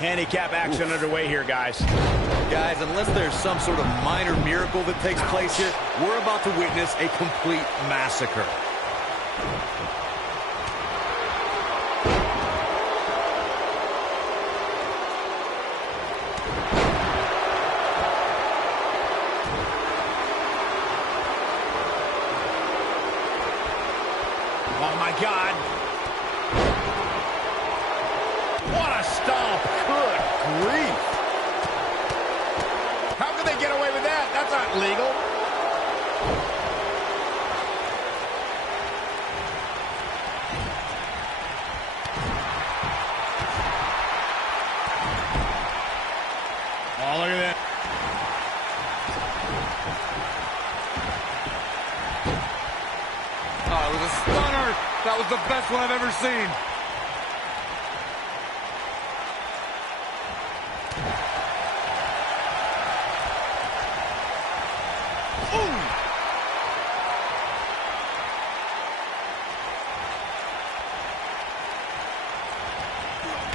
Handicap action underway here, guys. Guys, unless there's some sort of minor miracle that takes place here, we're about to witness a complete massacre. Oh, my God. What a stomp. Good grief. How can they get away with that? That's not legal. Oh, look at that. Oh, it was a stunner. That was the best one I've ever seen. Ooh.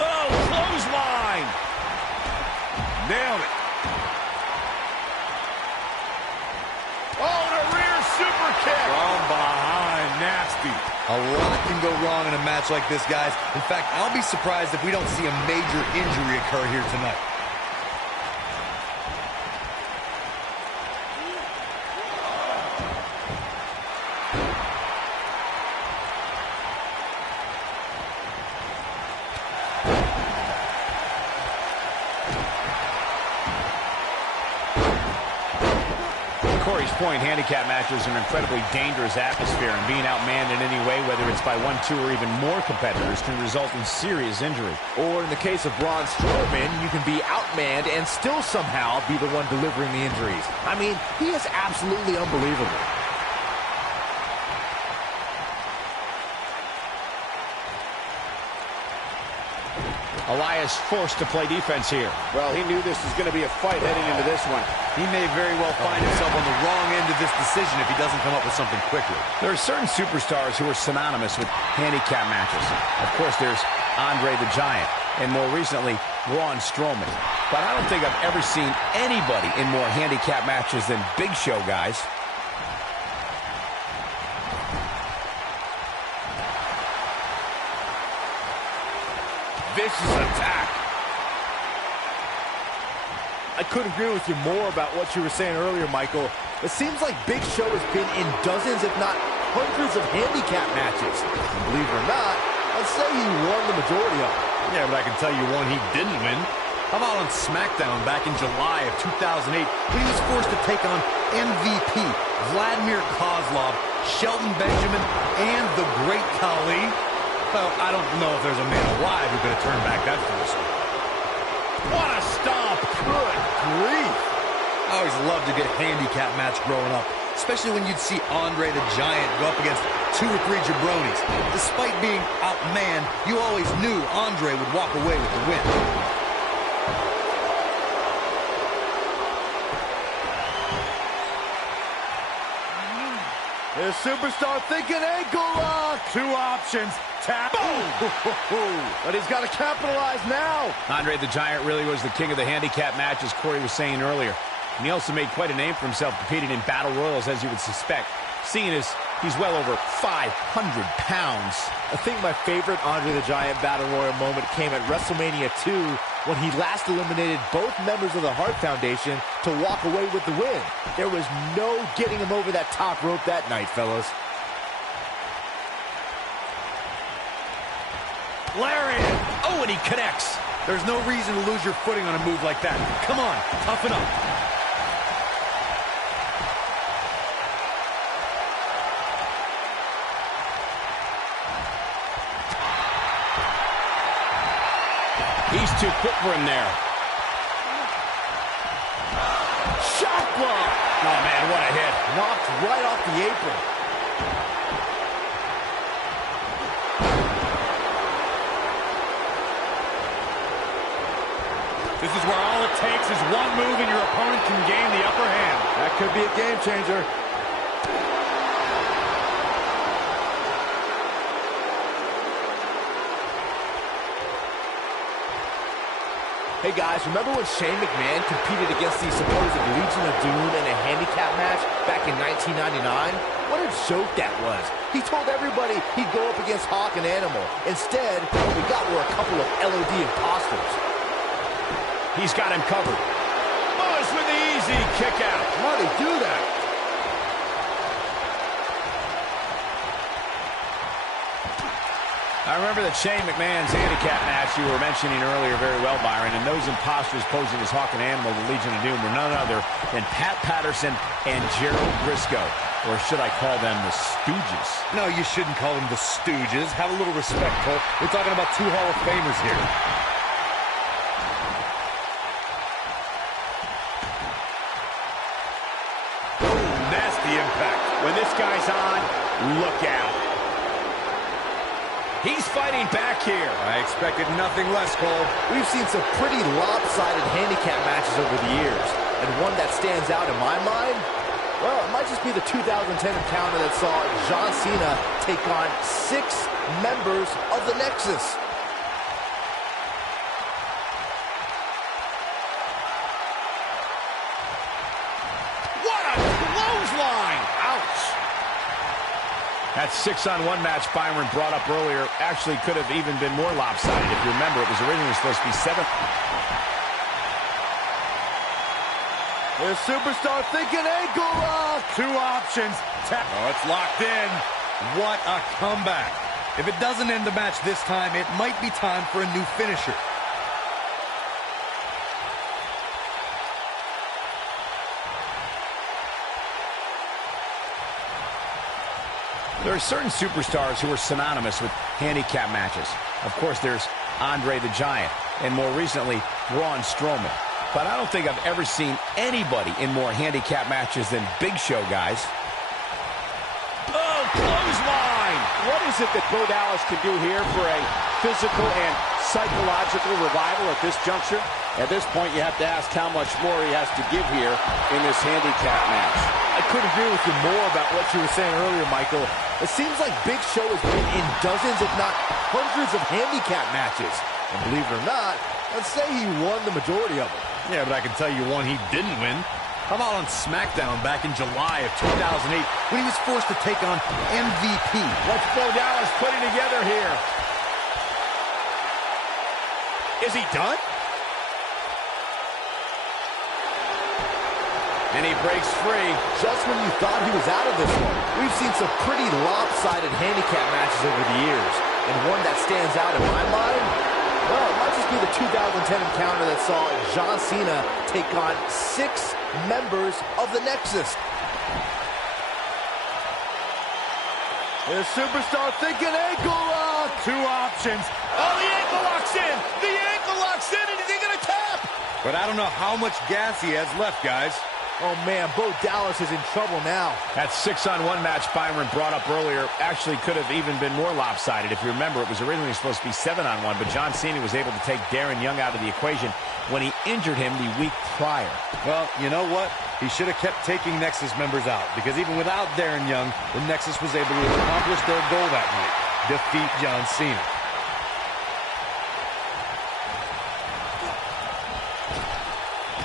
Oh, clothesline. Nailed it. Oh, and a rear super kick. From behind, nasty. A lot can go wrong in a match like this, guys. In fact, I'll be surprised if we don't see a major injury occur here tonight. Corey's point, handicap matches are an incredibly dangerous atmosphere, and being outmanned in any way, whether it's by 1, 2, or even more competitors, can result in serious injury. Or in the case of Braun Strowman, you can be outmanned and still somehow be the one delivering the injuries. I mean, he is absolutely unbelievable. Elias forced to play defense here. Well, he knew this was going to be a fight heading into this one. He may very well find himself on the wrong end of this decision if he doesn't come up with something quickly. There are certain superstars who are synonymous with handicap matches. Of course, there's Andre the Giant, and more recently, Braun Strowman. But I don't think I've ever seen anybody in more handicap matches than Big Show, guys. Vicious attack. I couldn't agree with you more about what you were saying earlier, Michael. It seems like Big Show has been in dozens, if not hundreds, of handicap matches. And believe it or not, I'd say he won the majority of them. Yeah, but I can tell you one he didn't win. How about on SmackDown back in July of 2008 when he was forced to take on MVP, Vladimir Kozlov, Shelton Benjamin, and the Great Khali? Well, I don't know if there's a man alive who could have turned back that force. What a stomp! Good grief! I always loved a good handicap match growing up, especially when you'd see Andre the Giant go up against 2 or 3 jabronis. Despite being outmanned, you always knew Andre would walk away with the win. The superstar thinking ankle lock. 2 options. Tap. But he's got to capitalize now. Andre the Giant really was the king of the handicap match, as Corey was saying earlier. And he also made quite a name for himself competing in battle royals, as you would suspect, seeing as he's well over 500 pounds. I think my favorite Andre the Giant Battle Royal moment came at WrestleMania 2 when he last eliminated both members of the Hart Foundation to walk away with the win. There was no getting him over that top rope that night, fellas. Lariat! Oh, and he connects. There's no reason to lose your footing on a move like that. Come on, toughen up. He's too quick for him there. Shot block! Oh, man, what a hit. Knocked right off the apron. This is where all it takes is one move and your opponent can gain the upper hand. That could be a game changer. Hey guys, remember when Shane McMahon competed against the supposed Legion of Doom in a handicap match back in 1999? What a joke that was. He told everybody he'd go up against Hawk and Animal. Instead, what we got were a couple of LOD imposters. He's got him covered. Buzz with the easy kick out. How did he do that? I remember that Shane McMahon's handicap match you were mentioning earlier very well, Byron, and those imposters posing as Hawk and Animal, the Legion of Doom, were none other than Pat Patterson and Gerald Briscoe. Or should I call them the Stooges? No, you shouldn't call them the Stooges. Have a little respect, Cole. We're talking about two Hall of Famers here. Oh, nasty impact. When this guy's on, look out. He's fighting back here. I expected nothing less, Cole. We've seen some pretty lopsided handicap matches over the years. And one that stands out in my mind, well, it might just be the 2010 encounter that saw John Cena take on 6 members of the Nexus. What a clothesline! Ouch! That 6-on-1 match Byron brought up earlier actually could have even been more lopsided. If you remember, it was originally supposed to be 7. The Superstar thinking ankle lock. 2 options. Tap. Oh, it's locked in. What a comeback. If it doesn't end the match this time, it might be time for a new finisher. There are certain superstars who are synonymous with handicap matches. Of course, there's Andre the Giant, and more recently, Braun Strowman. But I don't think I've ever seen anybody in more handicap matches than Big Show, guys. Oh, clothesline! What is it that Bo Dallas can do here for a physical and psychological revival at this juncture? At this point, you have to ask how much more he has to give here in this handicap match. I couldn't agree with you more about what you were saying earlier, Michael. It seems like Big Show has been in dozens, if not hundreds of handicap matches. And believe it or not, let's say he won the majority of them. Yeah, but I can tell you one he didn't win. How about on SmackDown back in July of 2008 when he was forced to take on MVP? What's Bo Dallas putting together here? Is he done? And he breaks free. Just when you thought he was out of this one, we've seen some pretty lopsided handicap matches over the years. And one that stands out in my mind, well, it might just be the 2010 encounter that saw John Cena take on 6 members of the Nexus. The Superstar thinking ankle lock. 2 options. Oh, the ankle lock's in. The ankle lock's in, and is he going to tap? But I don't know how much gas he has left, guys. Oh, man, Bo Dallas is in trouble now. That 6-on-1 match Byron brought up earlier actually could have even been more lopsided. If you remember, it was originally supposed to be 7-on-1, but John Cena was able to take Darren Young out of the equation when he injured him the week prior. Well, you know what? He should have kept taking Nexus members out, because even without Darren Young, the Nexus was able to accomplish their goal that night, defeat John Cena.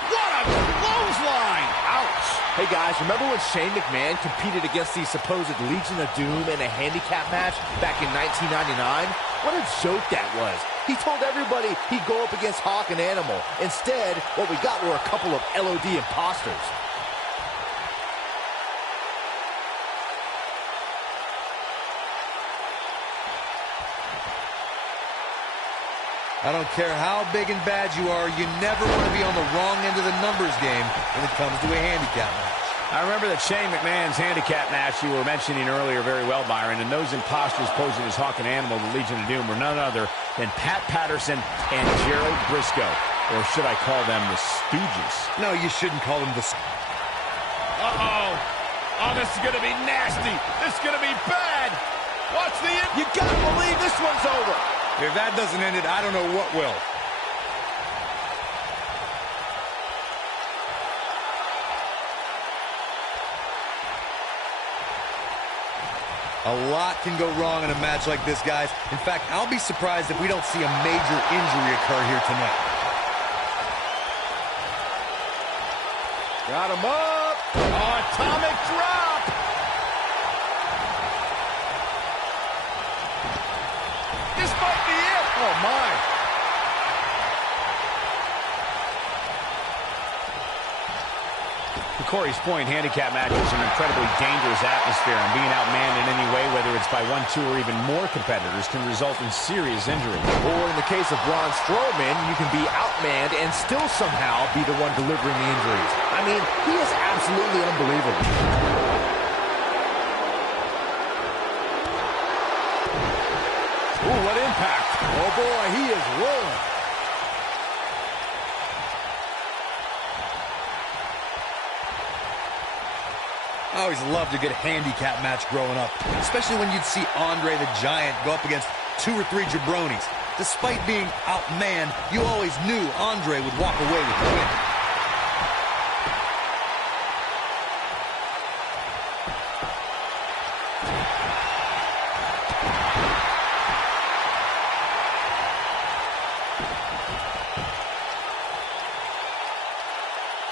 What a clothesline! Ouch! Hey guys, remember when Shane McMahon competed against the supposed Legion of Doom in a handicap match back in 1999? What a joke that was. He told everybody he'd go up against Hawk and Animal. Instead, what we got were a couple of LOD imposters. I don't care how big and bad you are, you never want to be on the wrong end of the numbers game when it comes to a handicap match. I remember that Shane McMahon's handicap match you were mentioning earlier very well, Byron, and those imposters posing as Hawk and Animal, the Legion of Doom, were none other than Pat Patterson and Gerald Briscoe. Or should I call them the Stooges? No, you shouldn't call them the... Uh-oh. Oh, this is going to be nasty. This is going to be bad. Watch the... You got to believe this one's over. If that doesn't end it, I don't know what will. A lot can go wrong in a match like this, guys. In fact, I'll be surprised if we don't see a major injury occur here tonight. Got him up. Oh, atomic drop. This might be it. Oh, my. To Corey's point, handicap matches are an incredibly dangerous atmosphere, and being outmanned in any way, whether it's by one, two, or even more competitors, can result in serious injuries. Or in the case of Braun Strowman, you can be outmanned and still somehow be the one delivering the injuries. I mean, he is absolutely unbelievable. Ooh, what impact. Oh, boy, he is rolling. I always loved a good handicap match growing up, especially when you'd see Andre the Giant go up against 2 or 3 jabronis. Despite being outmanned, you always knew Andre would walk away with the win.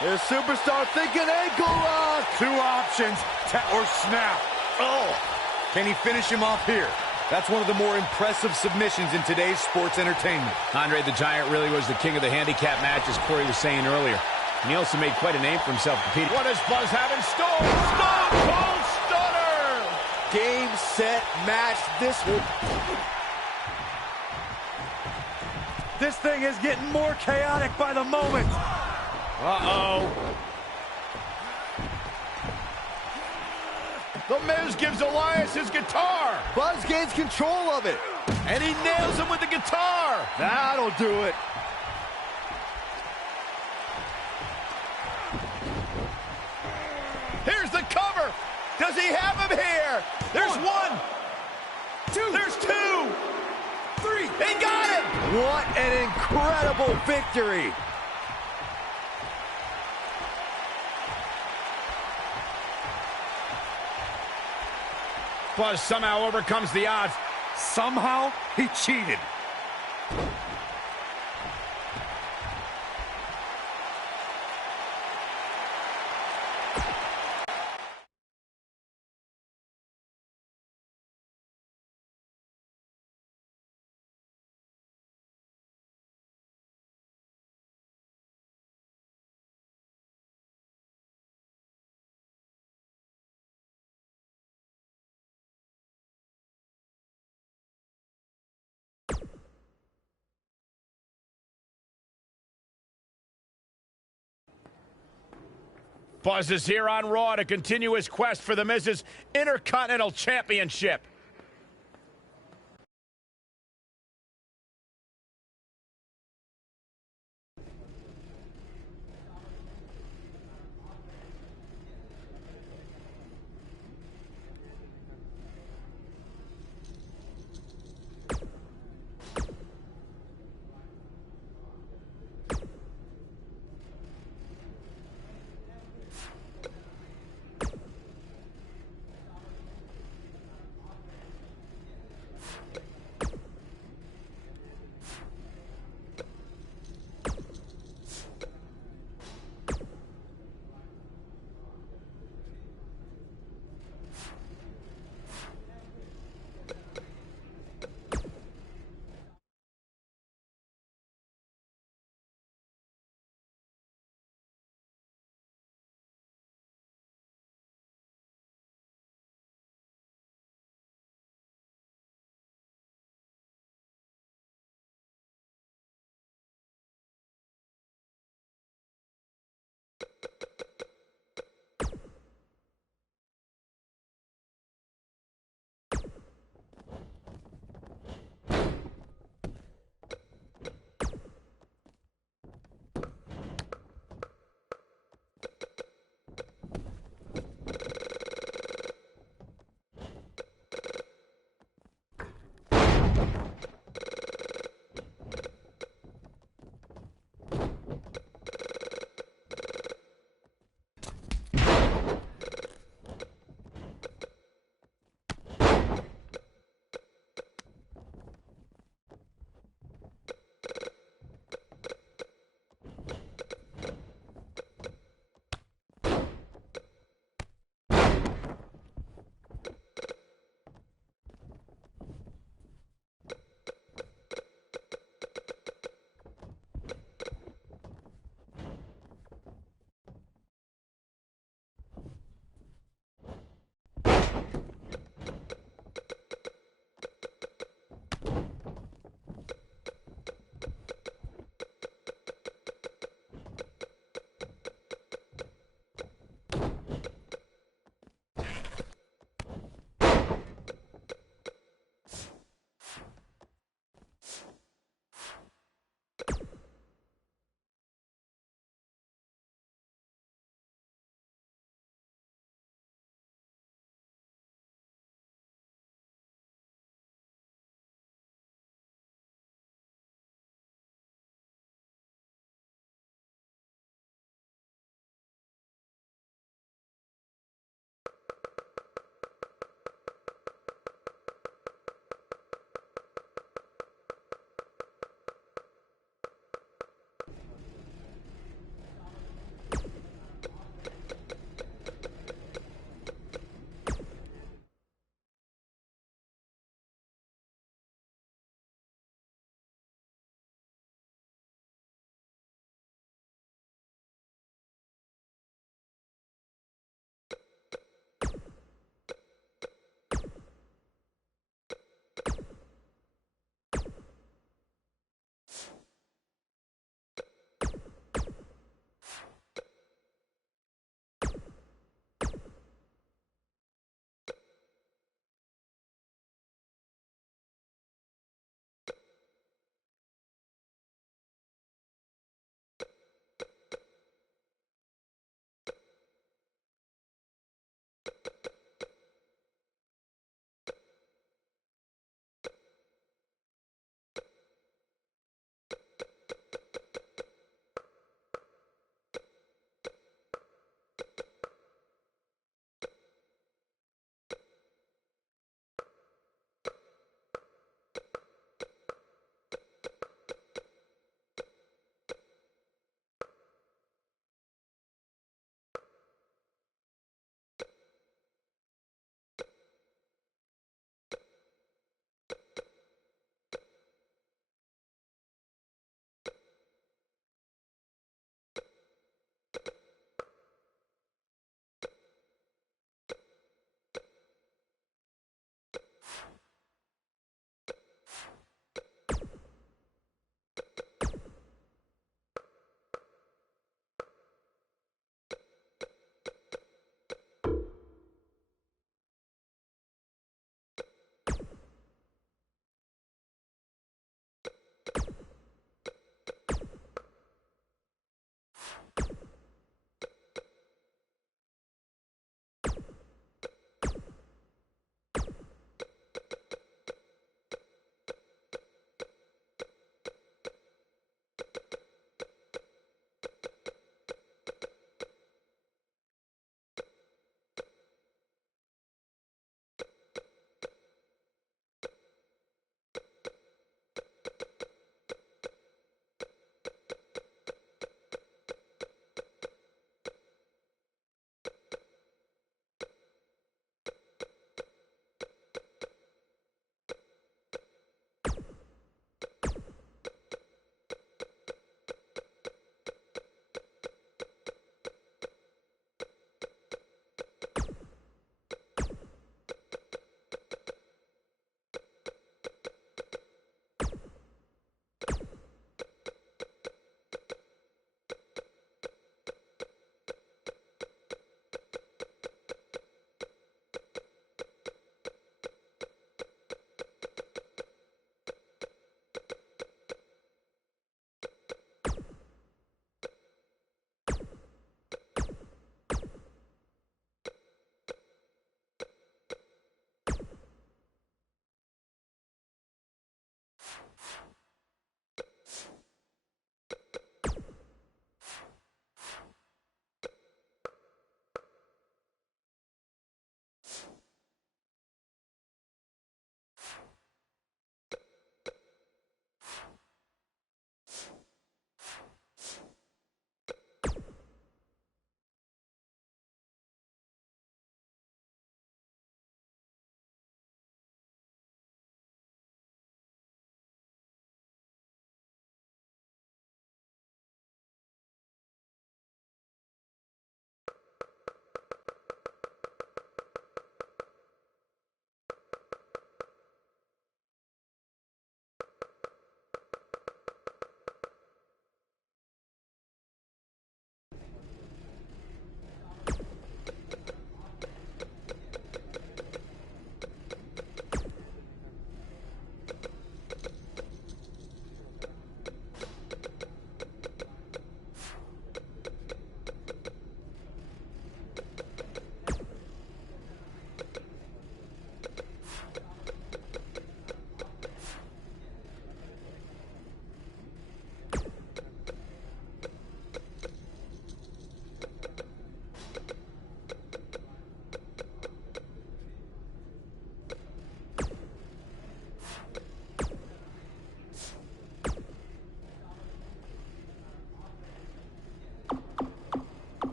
This superstar thinking ankle lock. 2 options, or snap. Oh! Can he finish him off here? That's one of the more impressive submissions in today's sports entertainment. Andre the Giant really was the king of the handicap match, as Corey was saying earlier. And he also made quite a name for himself competing. What does Buzz have in store? Stone Cold Stunner! Game, set, match. This thing is getting more chaotic by the moment. Uh-oh. The Miz gives Elias his guitar. Buzz gains control of it. And he nails him with the guitar. That'll do it. Here's the cover. Does he have him here? There's 1, 2. There's 2, 3. He got him. What an incredible victory. Buzz somehow overcomes the odds. Somehow, he cheated. Buzz is here on Raw to continue his quest for the Miz's Intercontinental Championship.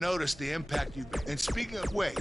notice the impact you... And speaking of weight,